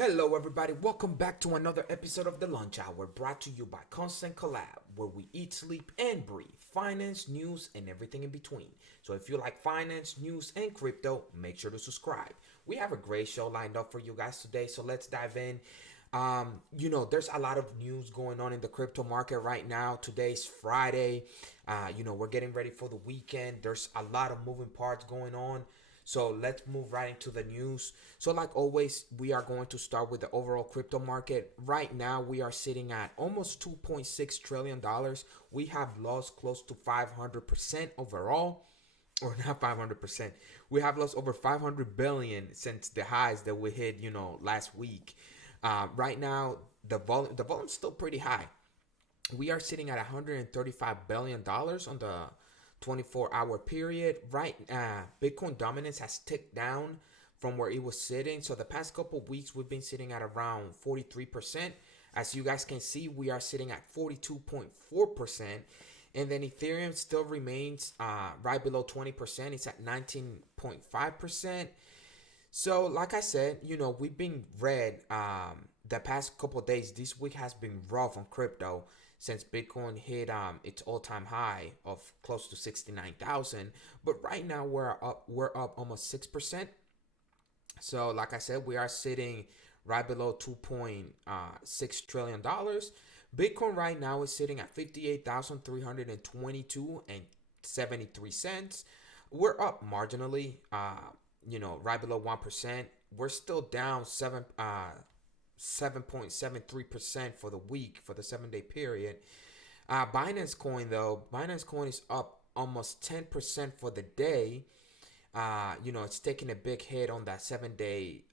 Hello, everybody. Welcome back to another episode of The Lunch Hour, brought to you by Collab, where we eat, sleep, and breathe finance, news, and everything in between. So, if you like finance, news, and crypto, make sure to subscribe. We have a great show lined up for you guys today, so let's dive in. There's a lot of news going on in the crypto market right now. Today's Friday. We're getting ready for the weekend. There's a lot of moving parts going on. So let's move right into the news. So like always, we are going to start with the overall crypto market. Right now, we are sitting at almost $2.6 trillion. We have lost close to 500% overall, or not 500%. We have lost over 500 billion since the highs that we hit, last week. Right now, the volume's still pretty high. We are sitting at $135 billion on the 24-hour period. Right, Bitcoin dominance has ticked down from where it was sitting. So the past couple of weeks, we've been sitting at around 43%. As you guys can see, we are sitting at 42.4%. And then Ethereum still remains right below 20%. It's at 19.5%. So, like I said, we've been red the past couple of days. This week has been rough on crypto since Bitcoin hit its all-time high of close to 69,000. But right now we're up almost 6%. So, like I said, we are sitting right below $2.6 trillion. Bitcoin right now is sitting at 58,322 and 73 cents. We're up marginally. Right below 1%. We're still down 7.73% for the week, for the 7-day period. Binance Coin is up almost 10% for the day. It's taking a big hit on that 7-day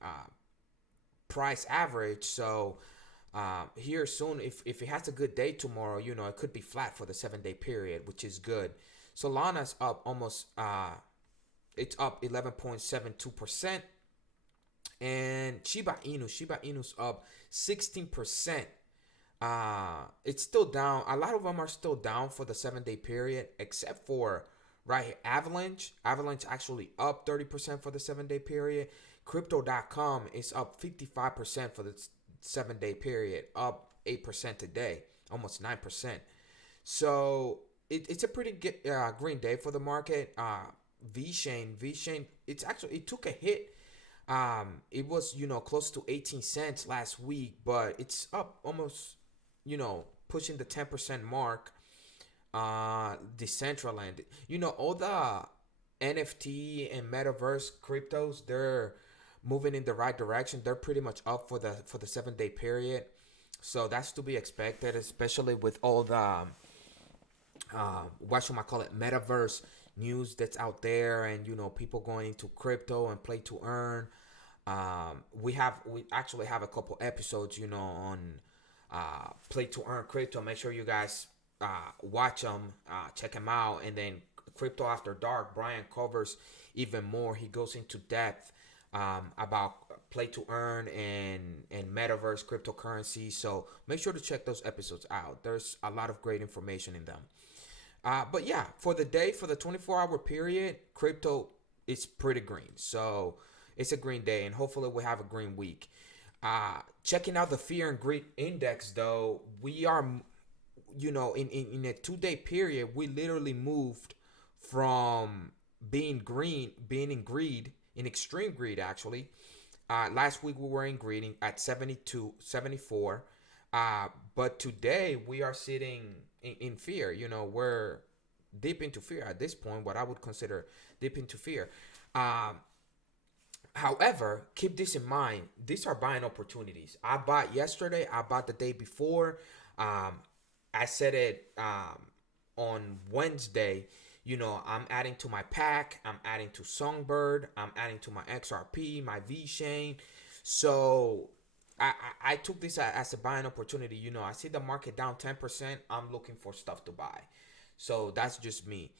price average. So here soon, if it has a good day tomorrow, it could be flat for the 7-day period, which is good. Solana's up almost it's up 11.72%. And Shiba Inu's up 16%. It's still down. A lot of them are still down for the 7-day period, except for Avalanche. Avalanche actually up 30% for the 7-day period. Crypto.com is up 55% for the 7-day period, up 8% today, almost 9%. So it's a pretty good, green day for the market. V-Chain, it took a hit. It was, close to 18 cents last week, but it's up almost, pushing the 10% mark. Decentraland, all the NFT and Metaverse cryptos, they're moving in the right direction. They're pretty much up for the 7-day period. So that's to be expected, especially with all the Metaverse news that's out there, and people going into crypto and play to earn. We actually have a couple episodes on play to earn crypto. Make sure you guys watch them, check them out. And then Crypto After Dark, Brian covers even more. He goes into depth about play to earn and metaverse cryptocurrency. So make sure to check those episodes out. There's a lot of great information in them. But yeah, for the day, for the 24-hour period, crypto is pretty green. So it's a green day, and hopefully we have a green week. Checking out the fear and greed index, though, we are, in a 2-day period, we literally moved from being in greed, in extreme greed, actually. Last week we were in greed at 72, 74. But today we are sitting in fear. We're deep into fear at this point, what I would consider deep into fear. However, keep this in mind. These are buying opportunities. I bought yesterday. I bought the day before. I said it on Wednesday. I'm adding to my pack. I'm adding to Songbird. I'm adding to my XRP, my V-Chain. So I took this as a buying opportunity. I see the market down 10%. I'm looking for stuff to buy. So that's just me.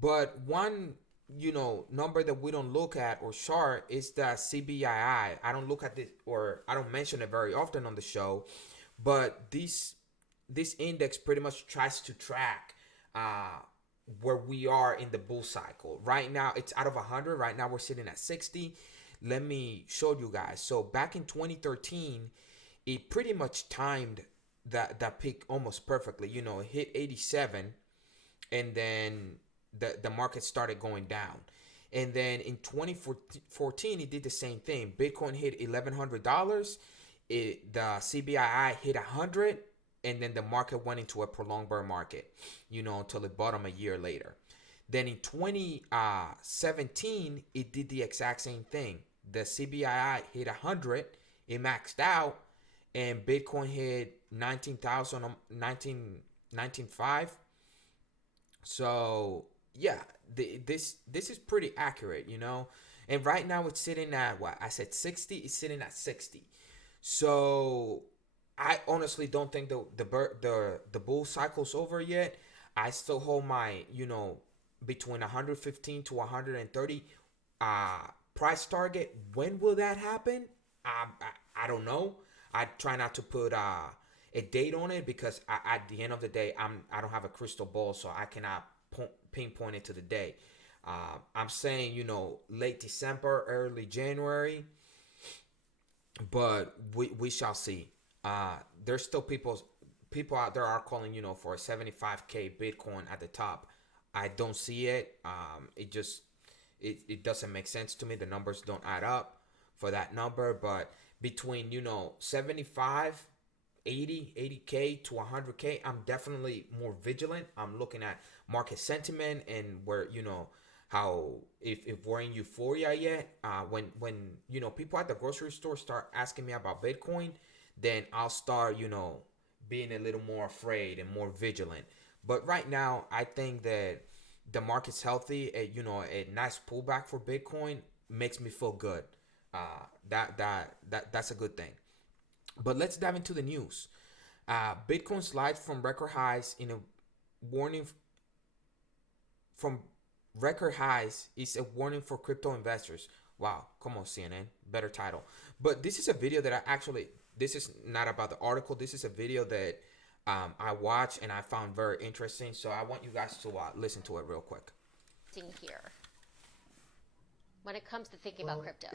But one, number that we don't look at or chart is the CBII. I don't look at this, or I don't mention it very often on the show. But this index pretty much tries to track where we are in the bull cycle. Right now, it's out of 100. Right now, we're sitting at 60. let me show you guys. So back in 2013, it pretty much timed that peak almost perfectly. It hit 87, and then the market started going down. And then in 2014, it did the same thing. Bitcoin hit $1,100. The CBII hit 100, and then the market went into a prolonged bear market, until it bottomed a year later. Then in 2017, it did the exact same thing. The CBII hit 100, it maxed out, and Bitcoin hit 19,000, 19,500. So yeah, this is pretty accurate, And right now it's sitting at what I said 60. It's sitting at 60. So I honestly don't think the bull cycle's over yet. I still hold my between 115 to 130 price target. When will that happen? I don't know. I try not to put a date on it because at the end of the day, I don't have a crystal ball, so I cannot pinpoint it to the day. I'm saying late December, early January, but we shall see. There's still people out there are calling for a 75K Bitcoin at the top. I don't see it. It doesn't make sense to me. The numbers don't add up for that number, but between 75, 80K to 100K, I'm definitely more vigilant. I'm looking at market sentiment and where how if we're in euphoria yet. When people at the grocery store start asking me about Bitcoin, then I'll start being a little more afraid and more vigilant. But right now, I think that the market's healthy. A nice pullback for Bitcoin makes me feel good. That's a good thing. But let's dive into the news. Bitcoin slides from record highs in a warning from record highs is a warning for crypto investors. Wow, come on CNN, better title. But this is a video that this is not about the article. This is a video that I watched and I found very interesting. So I want you guys to listen to it real quick. Here, when it comes to thinking about crypto.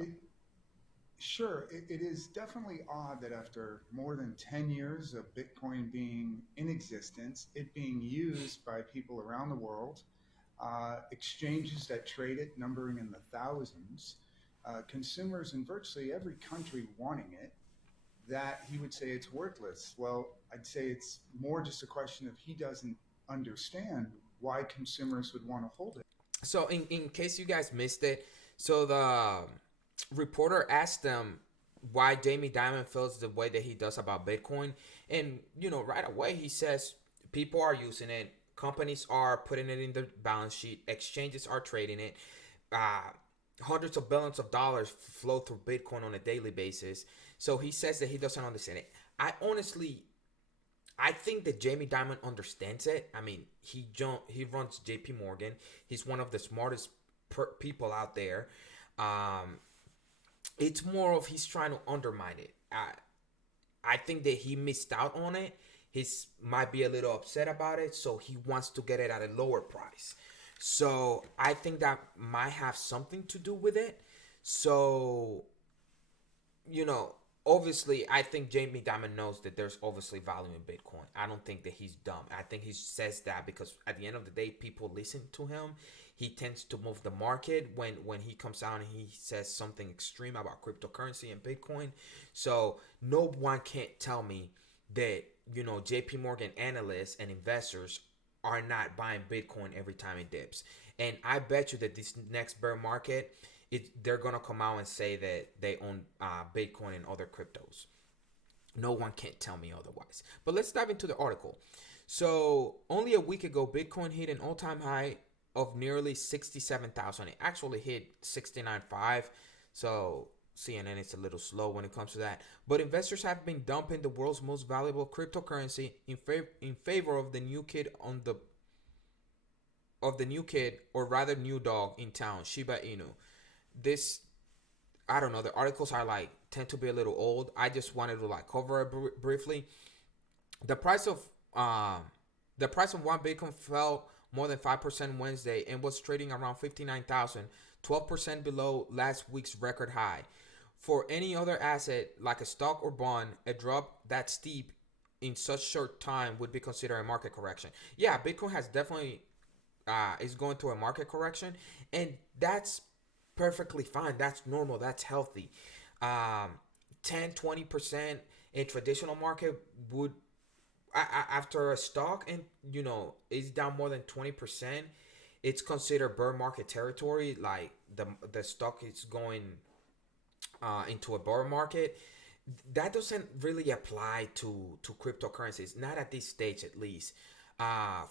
Sure, it is definitely odd that after more than 10 years of Bitcoin being in existence, it being used by people around the world, exchanges that trade it numbering in the thousands, consumers in virtually every country wanting it, that he would say it's worthless. Well, I'd say it's more just a question of he doesn't understand why consumers would want to hold it. So in case you guys missed it, so the reporter asked them why Jamie Dimon feels the way that he does about Bitcoin, and right away he says people are using it, companies are putting it in their balance sheet, exchanges are trading it, hundreds of billions of dollars flow through Bitcoin on a daily basis. So he says that he doesn't understand it. I think that Jamie Dimon understands it. I mean, he runs JP Morgan. He's one of the smartest people out there. It's more of he's trying to undermine it. I think that he missed out on it. He might be a little upset about it, so he wants to get it at a lower price. So I think that might have something to do with it. So, obviously, I think Jamie Dimon knows that there's obviously value in Bitcoin. I don't think that he's dumb. I think he says that because at the end of the day, people listen to him. He tends to move the market when he comes out and he says something extreme about cryptocurrency and Bitcoin. So no one can't tell me that, JP Morgan analysts and investors are not buying Bitcoin every time it dips. And I bet you that this next bear market, they're going to come out and say that they own Bitcoin and other cryptos. No one can tell me otherwise. But let's dive into the article. So only a week ago, Bitcoin hit an all-time high of nearly 67,000. It actually hit 69.5. So CNN is a little slow when it comes to that. But investors have been dumping the world's most valuable cryptocurrency in favor of the new kid or rather new dog in town, Shiba Inu. This, I don't know, the articles are tend to be a little old. I just wanted to cover it briefly. The price of one Bitcoin fell more than 5% Wednesday and was trading around 59,000 12% below last week's record high. For any other asset like a stock or bond, a drop that steep in such short time would be considered a market correction. Yeah, Bitcoin has definitely is going through a market correction, and that's perfectly fine. That's normal. That's healthy. Um, 10-20% in traditional market would after a stock and is down more than 20%, it's considered bear market territory. Like the stock is going into a bear market. That doesn't really apply to cryptocurrencies, not at this stage at least.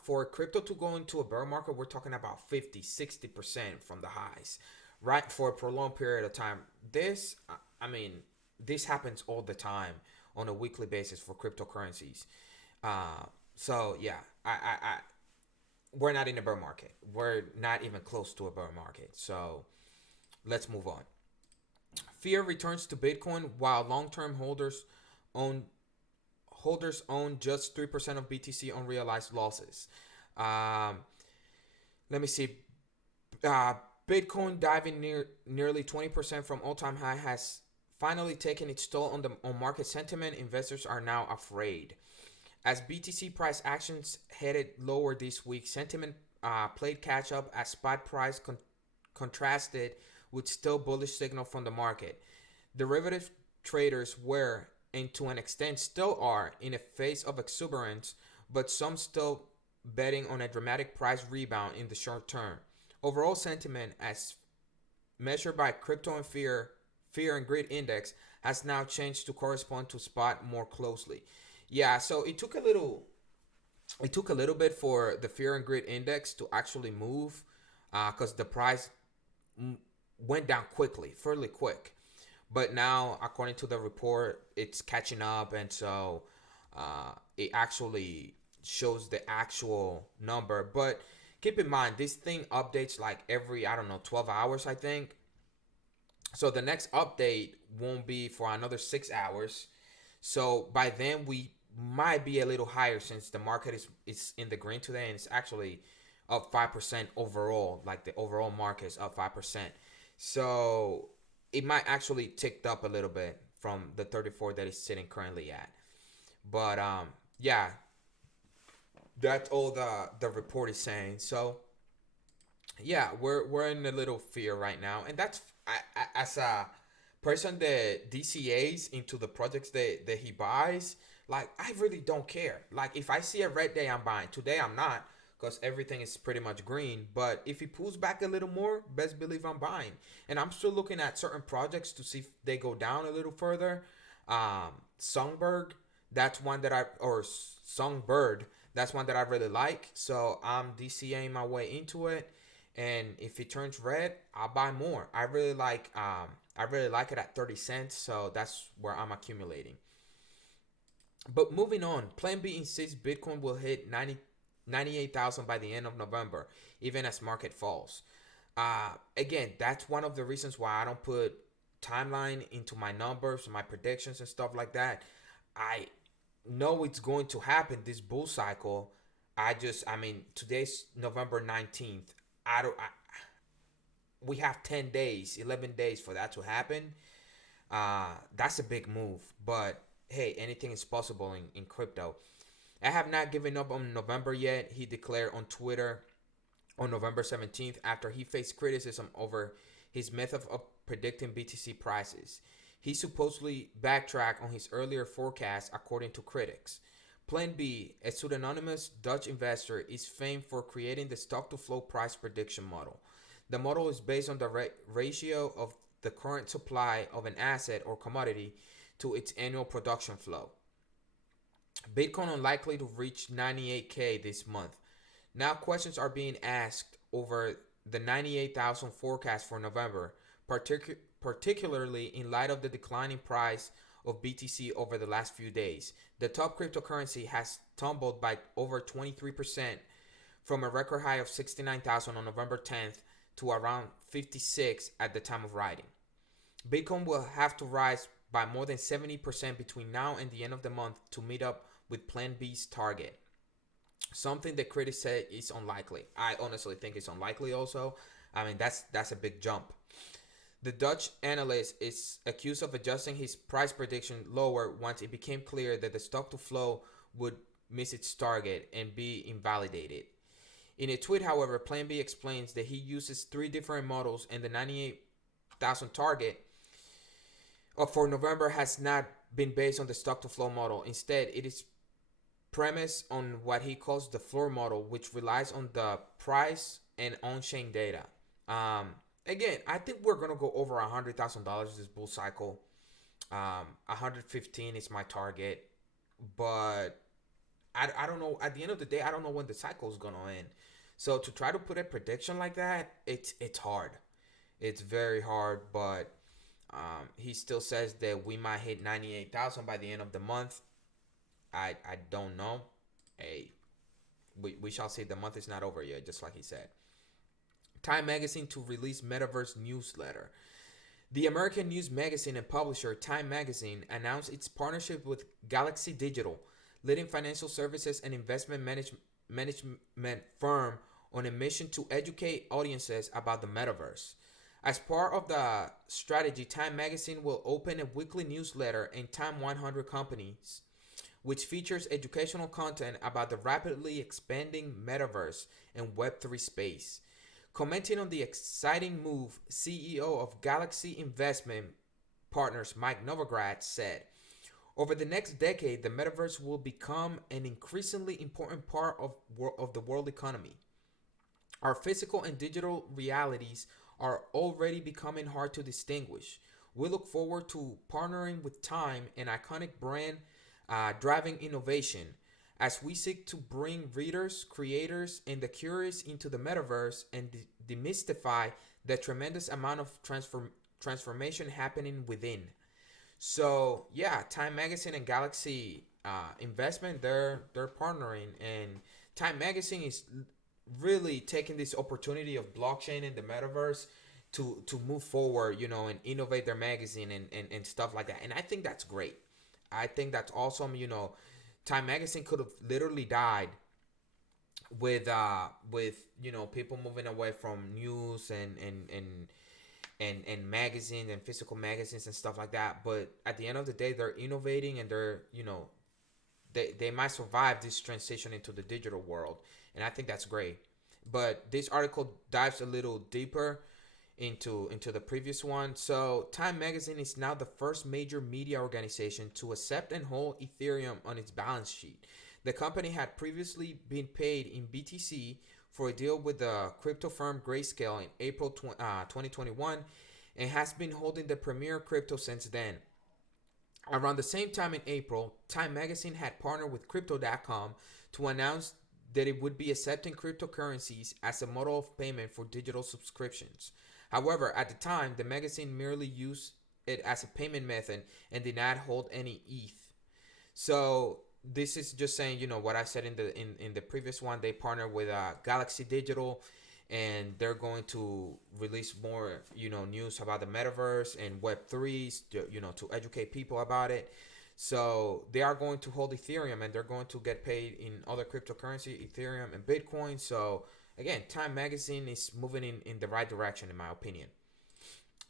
For crypto to go into a bear market, we're talking about 50-60% from the highs, right? For a prolonged period of time. I mean, this happens all the time on a weekly basis for cryptocurrencies. So yeah, we're not in a bear market. We're not even close to a bear market. So let's move on. Fear returns to Bitcoin while long-term own own just 3% of BTC unrealized losses. Um, Let me see. Uh, Bitcoin diving nearly 20% from all-time high has finally taken its toll on market sentiment. Investors are now afraid. As BTC price actions headed lower this week, sentiment played catch up as spot price contrasted with still bullish signal from the market. Derivative traders were, and to an extent still are, in a phase of exuberance, but some still betting on a dramatic price rebound in the short term. Overall sentiment, as measured by Crypto and Fear and Greed Index, has now changed to correspond to spot more closely. Yeah, so it took a little bit for the Fear and Greed Index to actually move, because the price went down quickly, fairly quick. But now, according to the report, it's catching up, and so it actually shows the actual number. But keep in mind, this thing updates like every, I don't know, 12 hours, I think. So the next update won't be for another 6 hours. So by then, we might be a little higher since the market is in the green today, and it's actually up 5% overall. Like the overall market is up 5%. So it might actually ticked up a little bit from the 34 that it's sitting currently at. But yeah, that's all the report is saying. So yeah, we're in a little fear right now, and that's as a person that DCAs into the projects that he buys. Like, I really don't care. Like, if I see a red day, I'm buying. Today I'm not, because everything is pretty much green. But if he pulls back a little more, best believe I'm buying. And I'm still looking at certain projects to see if they go down a little further. Songbird, that's one that or Songbird, that's one that I really like. So I'm DCAing my way into it. And if it turns red, I'll buy more. I really like it at 30 cents. So that's where I'm accumulating. But moving on, PlanB insists Bitcoin will hit 98,000 by the end of November, even as market falls. Again, that's one of the reasons why I don't put timeline into my numbers, my predictions, and stuff like that. I know it's going to happen this bull cycle. I mean, today's November 19th. We have 10 days, 11 days for that to happen. That's a big move, but hey, anything is possible in crypto. I have not given up on November yet, he declared on Twitter on November 17th after he faced criticism over his method of predicting BTC prices. He supposedly backtracked on his earlier forecast, according to critics. PlanB, a pseudonymous Dutch investor, is famed for creating the stock-to-flow price prediction model. The model is based on the ratio of the current supply of an asset or commodity to its annual production flow. Bitcoin unlikely to reach 98K this month. Now questions are being asked over the 98,000 forecast for November, particularly in light of the declining price of BTC over the last few days. The top cryptocurrency has tumbled by over 23% from a record high of 69,000 on November 10th to around 56 at the time of writing. Bitcoin will have to rise by more than 70% between now and the end of the month to meet up with PlanB's target. Something that critics say is unlikely. I honestly think it's unlikely also. I mean, that's a big jump. The Dutch analyst is accused of adjusting his price prediction lower once it became clear that the stock to flow would miss its target and be invalidated. In a tweet, however, PlanB explains that he uses three different models and the 98,000 target for November has not been based on the stock to flow model. Instead, it is premised on what he calls the floor model, which relies on the price and on-chain data. Um, Again, I think we're gonna go over $100,000 this bull cycle. 115 is my target, but I don't know. At the end of the day, I don't know when the cycle is gonna end. So to try to put a prediction like that, it's hard. It's very hard, but he still says that we might hit 98,000 by the end of the month. I don't know. Hey, we shall see. The month is not over yet, just like he said. Time Magazine to release Metaverse newsletter. The American news magazine and publisher Time Magazine announced its partnership with Galaxy Digital, leading financial services and investment management firm, on a mission to educate audiences about the metaverse. As part of the strategy, Time Magazine will open a weekly newsletter in Time 100 Companies, which features educational content about the rapidly expanding metaverse and Web3 space. Commenting on the exciting move, CEO of Galaxy Investment Partners Mike Novogratz said, "Over the next decade, the metaverse will become an increasingly important part of the world economy. Our physical and digital realities are already becoming hard to distinguish. We look forward to partnering with Time, an iconic brand driving innovation, as we seek to bring readers, creators, and the curious into the metaverse and demystify the tremendous amount of transformation happening within." So yeah, Time Magazine and Galaxy Investment, they're partnering, and Time Magazine is really taking this opportunity of blockchain and the metaverse to move forward, and innovate their magazine and stuff like that. And I think that's great. I think that's awesome. Time Magazine could have literally died with people moving away from news and magazines and physical magazines and stuff like that. But at the end of the day, they're innovating, and they might survive this transition into the digital world, and I think that's great. But this article dives a little deeper into the previous one. So Time Magazine is now the first major media organization to accept and hold Ethereum on its balance sheet. The company had previously been paid in BTC for a deal with the crypto firm Grayscale in April 2021, and has been holding the premier crypto since then. Around the same time in April, Time Magazine had partnered with Crypto.com to announce that it would be accepting cryptocurrencies as a model of payment for digital subscriptions. However, at the time, the magazine merely used it as a payment method and did not hold any ETH. So this is just saying, what I said in the previous one. They partner with Galaxy Digital, and they're going to release more, news about the metaverse and Web3s, to educate people about it. So they are going to hold Ethereum, and they're going to get paid in other cryptocurrency, Ethereum and Bitcoin. So again, Time Magazine is moving in the right direction, in my opinion.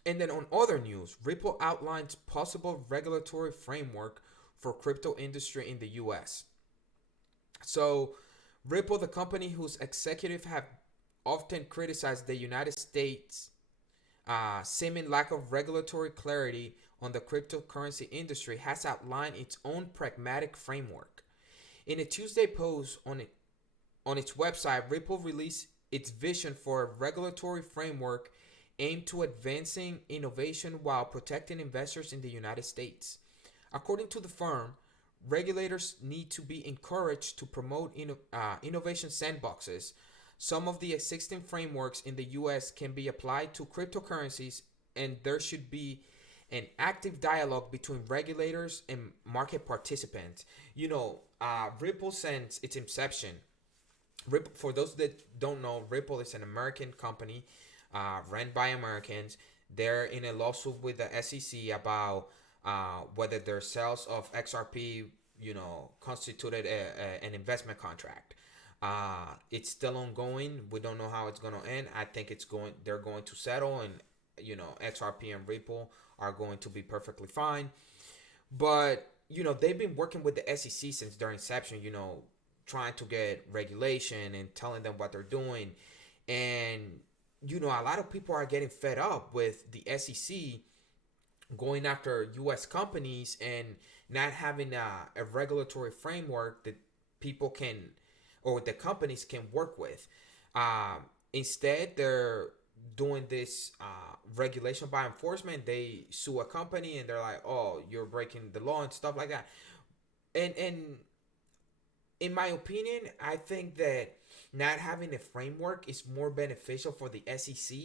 And then on other news, Ripple outlines possible regulatory framework for crypto industry in the US. So Ripple, the company whose executives have often criticized the United States seeming lack of regulatory clarity on the cryptocurrency industry, has outlined its own pragmatic framework. In a Tuesday post on its website, Ripple released its vision for a regulatory framework aimed to advancing innovation while protecting investors in the United States. According to the firm, regulators need to be encouraged to promote innovation sandboxes. Some of the existing frameworks in the US can be applied to cryptocurrencies, and there should be an active dialogue between regulators and market participants. Ripple, since its inception, Ripple, for those that don't know, Ripple is an American company run by Americans. They're in a lawsuit with the SEC about whether their sales of XRP, constituted an investment contract. It's still ongoing. We don't know how it's gonna end. I think they're going to settle, and XRP and Ripple are going to be perfectly fine. But they've been working with the SEC since their inception. Trying to get regulation and telling them what they're doing, and a lot of people are getting fed up with the SEC going after U.S. companies and not having a regulatory framework that people can or the companies can work with. Instead, they're doing this regulation by enforcement. They sue a company and they're like, "Oh, you're breaking the law" and stuff like that. And in my opinion, I think that not having a framework is more beneficial for the SEC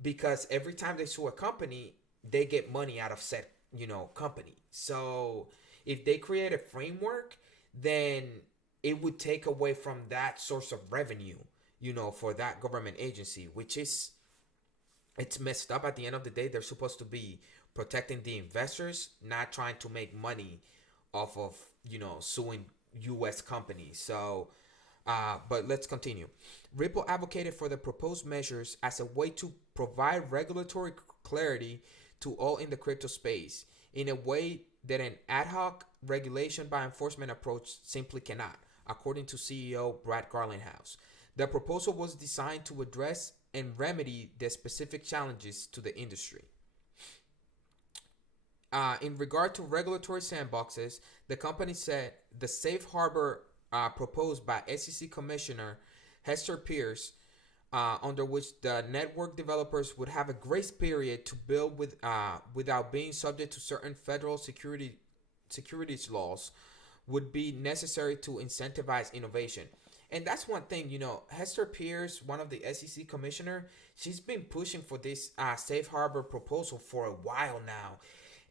because every time they sue a company, they get money out of said company. So if they create a framework, then it would take away from that source of revenue, for that government agency, which is it's messed up. At the end of the day, they're supposed to be protecting the investors, not trying to make money off of suing U.S. companies. So, but let's continue. Ripple advocated for the proposed measures as a way to provide regulatory clarity to all in the crypto space in a way that an ad hoc regulation by enforcement approach simply cannot, according to CEO Brad Garlinghouse. The proposal was designed to address and remedy the specific challenges to the industry. In regard to regulatory sandboxes, the company said the safe harbor proposed by SEC Commissioner Hester Pierce, under which the network developers would have a grace period to build without being subject to certain federal securities laws, would be necessary to incentivize innovation. And that's one thing, Hester Pierce, one of the SEC commissioner, she's been pushing for this safe harbor proposal for a while now.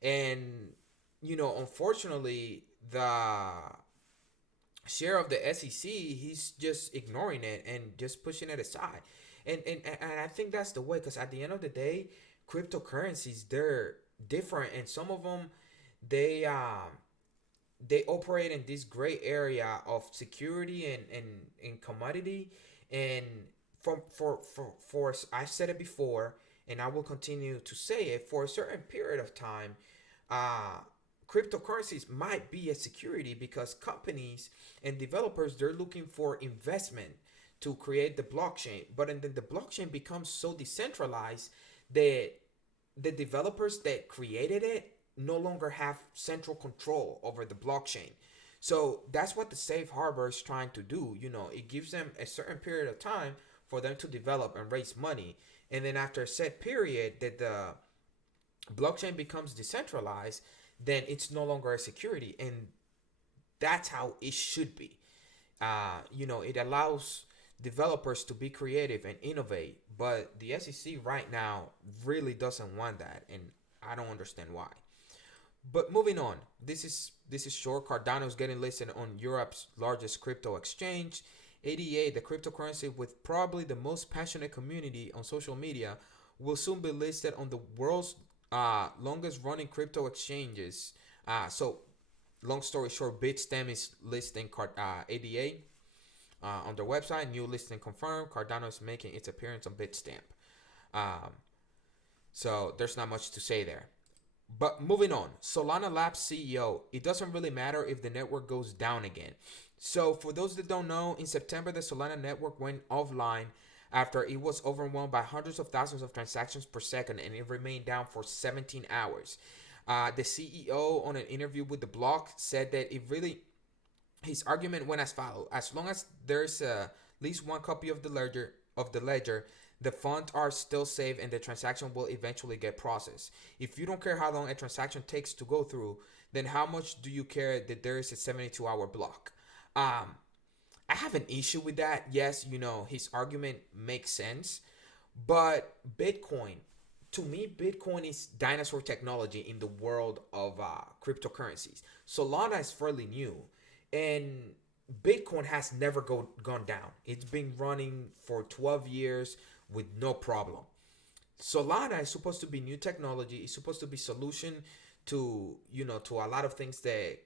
And, unfortunately, the share of the SEC, he's just ignoring it and just pushing it aside. And I think that's the way, because at the end of the day, cryptocurrencies, they're different. And some of them, they operate in this gray area of security and commodity. And for I've said it before, and I will continue to say it, for a certain period of time, cryptocurrencies might be a security because companies and developers, they're looking for investment to create the blockchain. But then the blockchain becomes so decentralized that the developers that created it no longer have central control over the blockchain. So that's what the safe harbor is trying to do. It gives them a certain period of time for them to develop and raise money. And then after a set period that the blockchain becomes decentralized, then it's no longer a security. And that's how it should be. It allows developers to be creative and innovate. But the SEC right now really doesn't want that. And I don't understand why. But moving on, this is short. Cardano is getting listed on Europe's largest crypto exchange. ADA, the cryptocurrency with probably the most passionate community on social media, will soon be listed on the world's longest running crypto exchanges. So, long story short, Bitstamp is listing ADA on their website. New listing confirmed. Cardano is making its appearance on Bitstamp. So, there's not much to say there. But moving on, Solana Labs CEO, it doesn't really matter if the network goes down again. So for those that don't know, in September, the Solana network went offline after it was overwhelmed by hundreds of thousands of transactions per second, and it remained down for 17 hours. The CEO, on an interview with the block, said that his argument went as follows: as long as there's at least one copy of the ledger, the funds are still safe and the transaction will eventually get processed. If you don't care how long a transaction takes to go through, then how much do you care that there is a 72-hour block? I have an issue with that. Yes, his argument makes sense. But Bitcoin, to me, Bitcoin is dinosaur technology in the world of cryptocurrencies. Solana is fairly new. And Bitcoin has never gone down. It's been running for 12 years with no problem. Solana is supposed to be new technology. It's supposed to be solution to to a lot of things that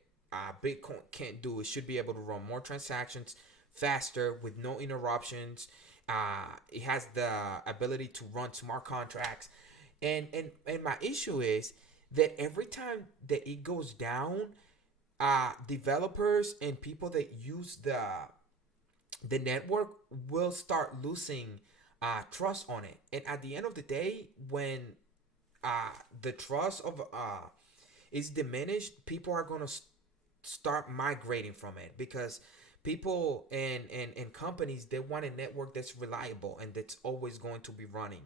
Bitcoin can't do. It should be able to run more transactions faster with no interruptions. It has the ability to run smart contracts, and my issue is that every time that it goes down, developers and people that use the network will start losing trust on it. And at the end of the day, when the trust of is diminished, people are going to start migrating from it because people and companies, they want a network that's reliable and that's always going to be running.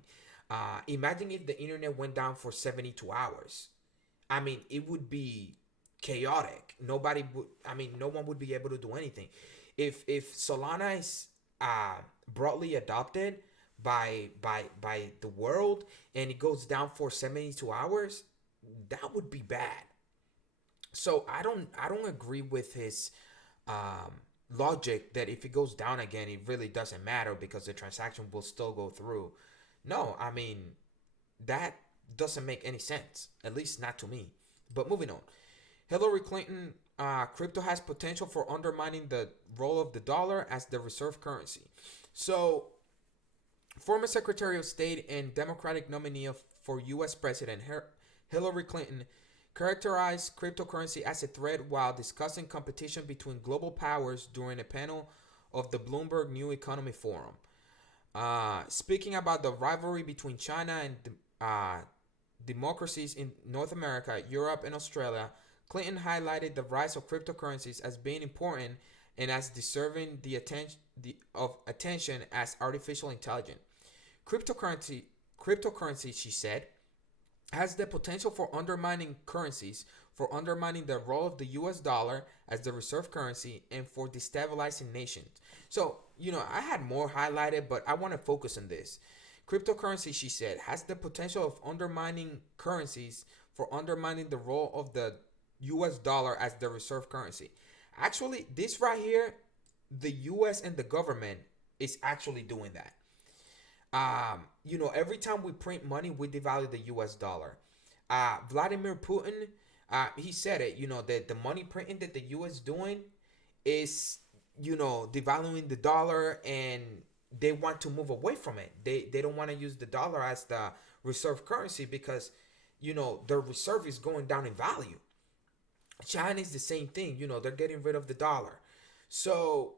Imagine if the internet went down for 72 hours. I mean, it would be chaotic. Nobody would. I mean, no one would be able to do anything. If Solana is broadly adopted by the world and it goes down for 72 hours, that would be bad. So I don't agree with his logic that if it goes down again, it really doesn't matter because the transaction will still go through. No, I mean that doesn't make any sense, at least not to me. But moving on, Hillary Clinton, crypto has potential for undermining the role of the dollar as the reserve currency. So, former Secretary of State and Democratic nominee for U.S. President Hillary Clinton characterized cryptocurrency as a threat while discussing competition between global powers during a panel of the Bloomberg New Economy Forum. Speaking about the rivalry between China and democracies in North America, Europe, and Australia, Clinton highlighted the rise of cryptocurrencies as being important and as deserving of attention as artificial intelligence. Cryptocurrency, she said, has the potential for undermining currencies, for undermining the role of the US dollar as the reserve currency, and for destabilizing nations. So, I had more highlighted, but I want to focus on this. Cryptocurrency, she said, has the potential of undermining currencies, for undermining the role of the US dollar as the reserve currency. Actually, this right here, the US and the government is actually doing that. Every time we print money, we devalue the US dollar. Vladimir Putin, he said it, that the money printing that the US doing is, devaluing the dollar, and they want to move away from it. They don't want to use the dollar as the reserve currency because, their reserve is going down in value. China is the same thing, they're getting rid of the dollar. So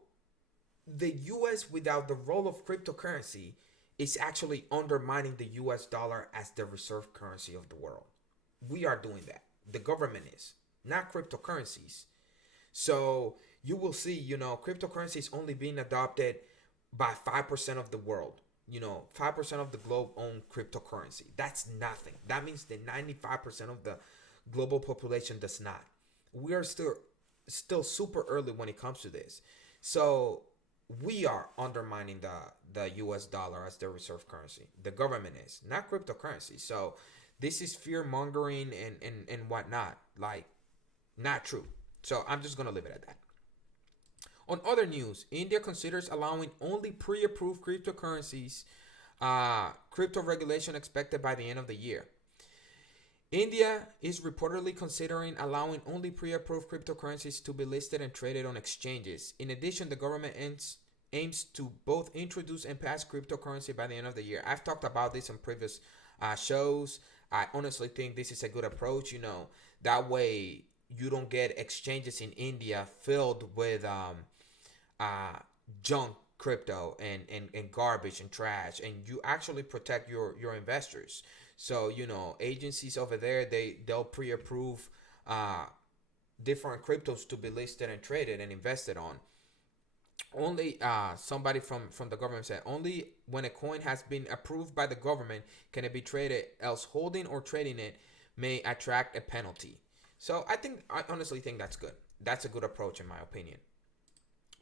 the US, without the role of cryptocurrency, is actually undermining the US dollar as the reserve currency of the world. We are doing that. The government is, not cryptocurrencies. So you will see, cryptocurrency is only being adopted by 5% of the world. 5% of the globe own cryptocurrency. That's nothing. That means that 95% of the global population does not. We are still super early when it comes to this. So we are undermining the US dollar as the reserve currency. The government is, not cryptocurrency. So this is fear mongering and whatnot. Like, not true. So I'm just going to leave it at that. On other news, India considers allowing only pre-approved cryptocurrencies. Crypto regulation expected by the end of the year. India is reportedly considering allowing only pre-approved cryptocurrencies to be listed and traded on exchanges. In addition, the government aims to both introduce and pass cryptocurrency by the end of the year. I've talked about this on previous shows. I honestly think this is a good approach. That way you don't get exchanges in India filled with junk crypto and garbage and trash, and you actually protect your investors. So agencies over there, they'll pre-approve different cryptos to be listed and traded and invested on. Only somebody from the government said only when a coin has been approved by the government can it be traded, else holding or trading it may attract a penalty. So I honestly think that's good. That's a good approach in my opinion.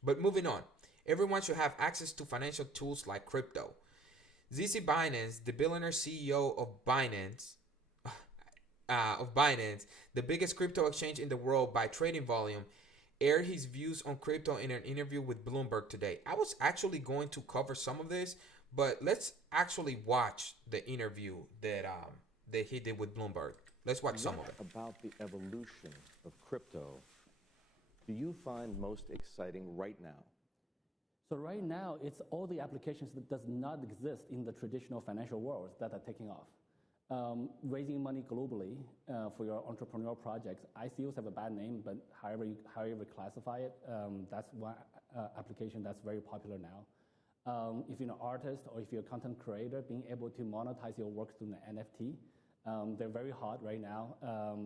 But moving on, everyone should have access to financial tools like crypto. ZZ Binance, the billionaire CEO of Binance, the biggest crypto exchange in the world by trading volume, aired his views on crypto in an interview with Bloomberg today. I was actually going to cover some of this, but let's actually watch the interview that he did with Bloomberg. Let's watch some of it. About the evolution of crypto do you find most exciting right now? So right now, it's all the applications that does not exist in the traditional financial world that are taking off. Raising money globally for your entrepreneurial projects. ICOs have a bad name, but however you classify it, that's one application that's very popular now. If you're an artist or if you're a content creator, being able to monetize your work through an NFT, they're very hot right now.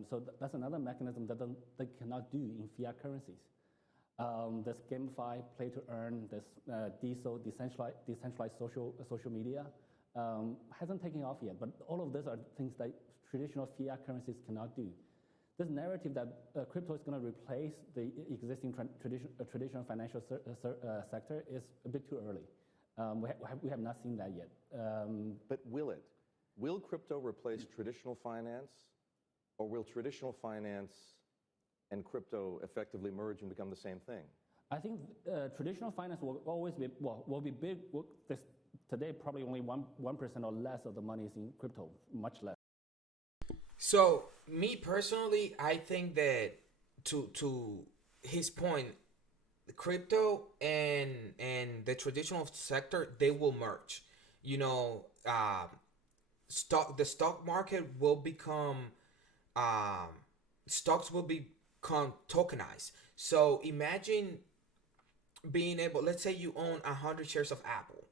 So that's another mechanism that they cannot do in fiat currencies. There's GameFi, play to earn, there's decentralized social media. Hasn't taken off yet, but all of these are things that traditional fiat currencies cannot do. This narrative that crypto is going to replace the existing traditional financial sector is a bit too early. We have not seen that yet. But will it? Will crypto replace traditional finance, or will traditional finance and crypto effectively merge and become the same thing? I think traditional finance will always be, will be big. Today, probably only 1% or less of the money is in crypto, much less. So, me personally, I think that to his point, crypto and the traditional sector, they will merge. You know, the stock market will become stocks will become tokenized. So imagine being able, let's say you own 100 shares of Apple.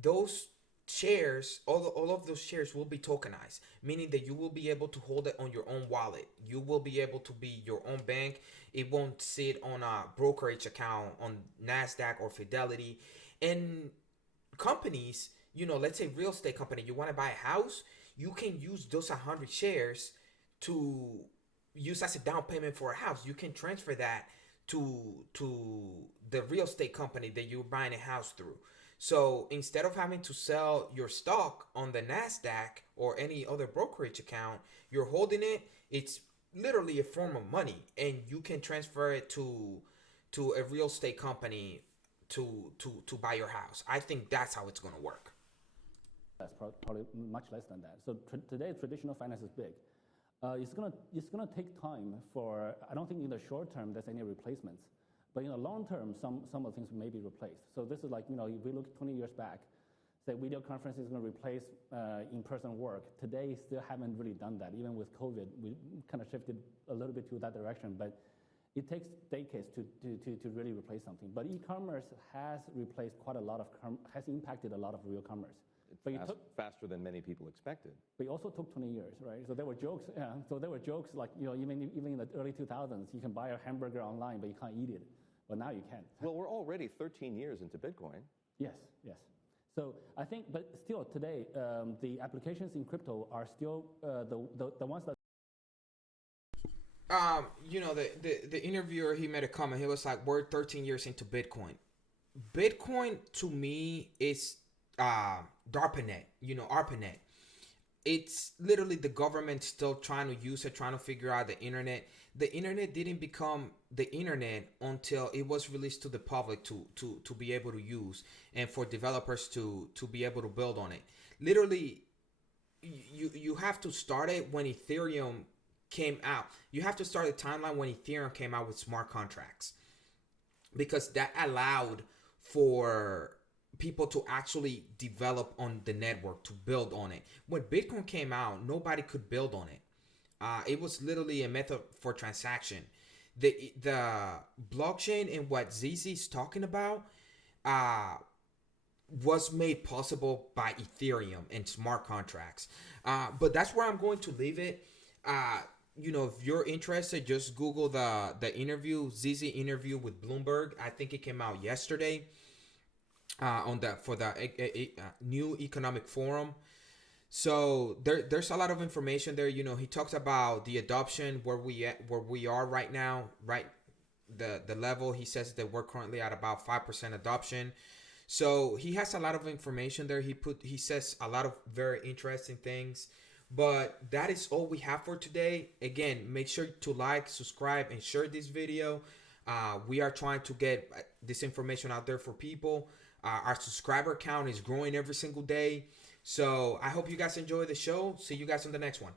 Those shares, all of those shares will be tokenized, meaning that you will be able to hold it on your own wallet. You will be able to be your own bank. It won't sit on a brokerage account on NASDAQ or Fidelity. And companies, you know, let's say real estate company, you want to buy a house, you can use those 100 shares to use as a down payment for a house. You can transfer that to the real estate company that you're buying a house through. So instead of having to sell your stock on the NASDAQ or any other brokerage account, you're holding it. It's literally a form of money, and you can transfer it to a real estate company to buy your house. I think that's how it's going to work. That's probably much less than that. So today, traditional finance is big. It's gonna take time for. I don't think in the short term there's any replacements, but in the long term, some of the things may be replaced. So this is like, you know, if we look 20 years back, say video conference is going to replace in-person work. Today, still haven't really done that. Even with COVID, we kind of shifted a little bit to that direction, but it takes decades to really replace something. But e-commerce has replaced quite a lot of, has impacted a lot of real commerce. It's faster than many people expected. But it also took 20 years, right? So there were jokes. Yeah. So there were jokes like, you know, even in the early 2000s, you can buy a hamburger online, but you can't eat it. But now you can. Well, we're already 13 years into Bitcoin. Yes, yes. So I think, but still today, the applications in crypto are still the ones that. You know, the interviewer, he made a comment. He was like, "We're 13 years into Bitcoin." Bitcoin to me is DARPANET. You know, ARPANET. It's literally the government still trying to use it, trying to figure out the internet. The internet didn't become the internet until it was released to the public to be able to use, and for developers to be able to build on it. Literally, you have to start it when Ethereum came out. You have to start a timeline when Ethereum came out with smart contracts, because that allowed for people to actually develop on the network, to build on it. When Bitcoin came out, nobody could build on it. It was literally a method for transaction. The blockchain and what ZZ is talking about was made possible by Ethereum and smart contracts. But that's where I'm going to leave it. You know, if you're interested, just Google the interview, ZZ interview with Bloomberg. I think it came out yesterday for the new economic forum. So there's a lot of information there. You know, he talks about the adoption, where we are right now, right? The level. He says that we're currently at about 5% adoption. So he has a lot of information there. He says a lot of very interesting things. But that is all we have for today. Again, make sure to like, subscribe, and share this video. We are trying to get this information out there for people. Our subscriber count is growing every single day. So I hope you guys enjoy the show. See you guys on the next one.